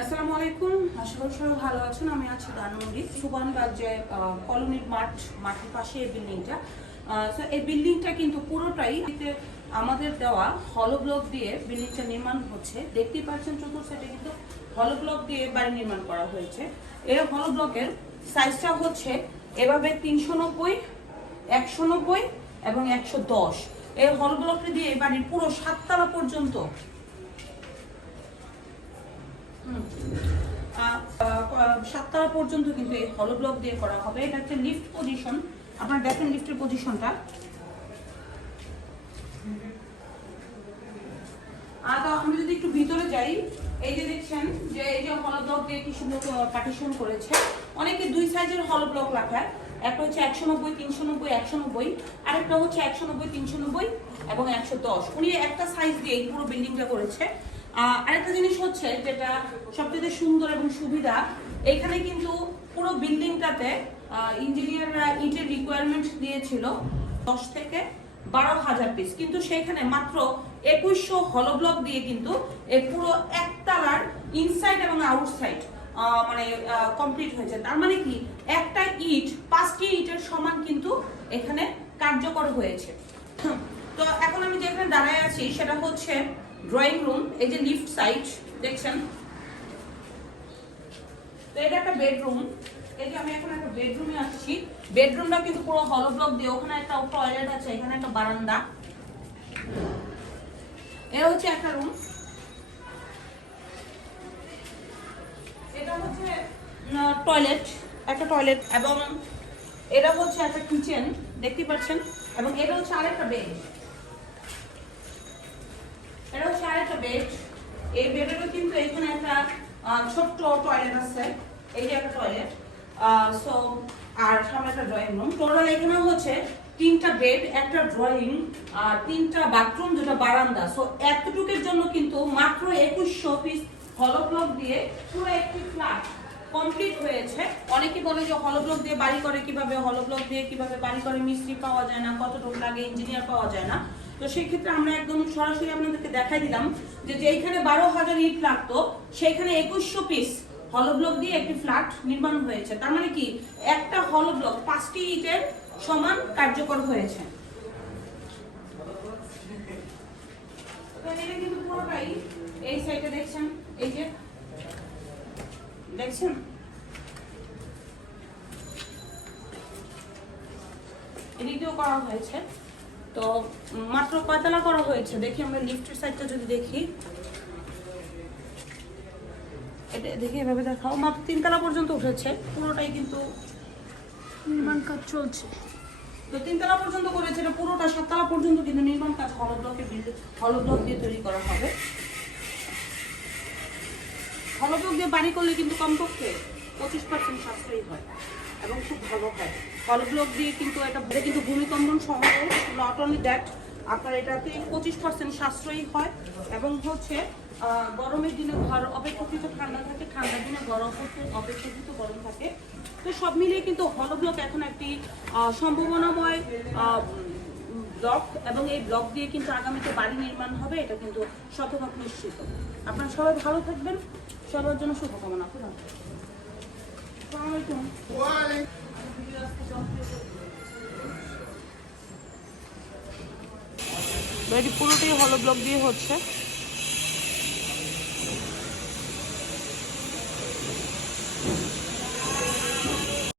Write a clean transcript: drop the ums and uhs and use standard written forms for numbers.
আসসালামু আলাইকুম, আশা করি সবাই ভালো আছেন। আমি আছি ধানমন্ডি সুবর্ণরাজ্যে কলোনির মাঠের পাশে এই বিল্ডিংটা। সো এই বিল্ডিংটা কিন্তু পুরোটাই আমাদের দেওয়া হলো ব্লক দিয়ে বিল্ডিংটা নির্মাণ হচ্ছে। দেখতেই পাচ্ছেন চতুর্থ সাইডে কিন্তু হলো ব্লক দিয়ে বাড়ি নির্মাণ করা হয়েছে। এই হলো ব্লকের সাইজটা হচ্ছে এভাবে 390, 190 এবং 110। এই হলো ব্লকটি দিয়ে বাড়ির পুরো 7 তলা পর্যন্ত সাততলা পর্যন্ত কিন্তু এই হলো ব্লক দিয়ে করা হবে। এটা একটা লিফট পজিশন, আপনারা দেখেন লিফটের পজিশনটা। আর আমি যদি একটু ভিতরে যাই, এই যে দেখছেন যে এই যে হলো ব্লক দিয়ে কি সুন্দর পার্টিশন করেছে। অনেকে দুই সাইজের হলো ব্লক রাখায়, একটা হচ্ছে 190, 390, 190, আরেকটা হচ্ছে 190, 390 এবং 110। উনি একটা সাইজ দিয়ে এই পুরো বিল্ডিংটা করেছে। আরেকটা জিনিস হচ্ছে যেটা সবচেয়ে সুন্দর এবং সুবিধা, এখানে কিন্তু পুরো বিল্ডিংটাতে ইঞ্জিনিয়াররা ইটের রিকোয়ারমেন্ট দিয়েছিল 10 থেকে 12,000 পিস, কিন্তু সেখানে মাত্র 2100 হলো ব্লক দিয়ে কিন্তু এই পুরো একতলার ইনসাইড এবং আউটসাইড মানে কমপ্লিট হয়েছে। তার মানে কি একটা ইট 5টি ইটের সমান কিন্তু এখানে কার্যকর হয়েছে। তো এখন আমি যেখানে দাঁড়ায় আছি সেটা হচ্ছে ড্রয়িং রুম। এই যে লিফট সাইড দেখছেন, তো এটা একটা বেডরুম। এই যে আমি এখন একটা বেডরুমে আসছি। বেডরুমটা কিন্তু পুরো হলো ব্লক দিয়ে, ওখানে একটা টয়লেট আছে, এখানে একটা বারান্দা। এটা হচ্ছে একটা রুম, এটা হচ্ছে টয়লেট, একটা টয়লেট, এবং এটা হচ্ছে একটা কিচেন দেখতে পাচ্ছেন, এবং এটা হচ্ছে আরেকটা বেড। এটা হচ্ছে আরেকটা বেড। এই বেডেরও কিন্তু এখানে একটা ছোট্ট টয়লেট আছে, এই যে একটা টয়লেট। সো আর সামনে একটা ড্রয়িং রুম। টোটাল এখানে হচ্ছে 3টা বেড, একটা ড্রয়িং, আর 3টা বাথরুম, 2টা বারান্দা। সো এতটুকুর জন্য কিন্তু মাত্র 2100 পিস হলো ব্লক দিয়ে পুরো একটি ফ্ল্যাট কমপ্লিট হয়েছে। অনেকে বলে যে হলো ব্লক দিয়ে বাড়ি করে কিভাবে, হলো ব্লক দিয়ে কিভাবে বাড়ি করে, মিস্ত্রি পাওয়া যায় না, কতটুকু লাগে, ইঞ্জিনিয়ার পাওয়া যায় না। তো সেই ক্ষেত্রে আমরা একদম সরাসরি আপনাদেরকে দেখাই দিলাম যে যেখানে 12,000 ইট লাগতো সেখানে 2100 পিস হলো ব্লক দিয়ে একটি ফ্ল্যাট নির্মাণ হয়েছে। তার মানে কি একটা হলো ব্লক 5টি ইটের সমান কার্যকর হয়েছে। তো এটা কিন্তু পুরোটাই এই সাইডে দেখছেন, এই যে দেখছেন এদিকেও করা হয়েছে। তো মাত্র কয়তলা করা হয়েছে দেখি আমরা লিফটের সাইডটা যদি দেখি, এটা দেখি এভাবে দেখাও। মাত্র 3 তলা পর্যন্ত উঠেছে, পুরোটাই কিন্তু নির্মাণ কাজ চলছে। তো 3 তলা পর্যন্ত করেছে, এটা পুরোটা 7 তলা পর্যন্ত কিন্তু নির্মাণ কাজ হলো ব্লকে হলো ব্লক দিয়ে তৈরি করা হবে। হলো ব্লক দিয়ে বাড়ি করলে কিন্তু কমপক্ষে 25% সাশ্রয়ী হয় এবং খুব ভালো হয়। হলো ব্লক দিয়ে কিন্তু এটা কিন্তু ভূমিকম্পন সহজ, নট অনলি দ্যাট, আপনার এটাতে 25% সাশ্রয়ী হয় এবং হচ্ছে গরমের দিনে ঘর অপেক্ষাকৃত ঠান্ডা থাকে, ঠান্ডার দিনে গরম অপেক্ষাকৃত গরম থাকে। তো সব মিলিয়ে কিন্তু হলো ব্লক এখন একটি সম্ভাবনাময় ব্লক, এবং এই ব্লক দিয়ে কিন্তু আগামীতে বাড়ি নির্মাণ হবে, এটা কিন্তু শতভাগ নিশ্চিত। আপনারা সবাই ভালো থাকবেন, সবার জন্য শুভকামনা। পুরোটাই হলো ব্লক দিয়ে হচ্ছে।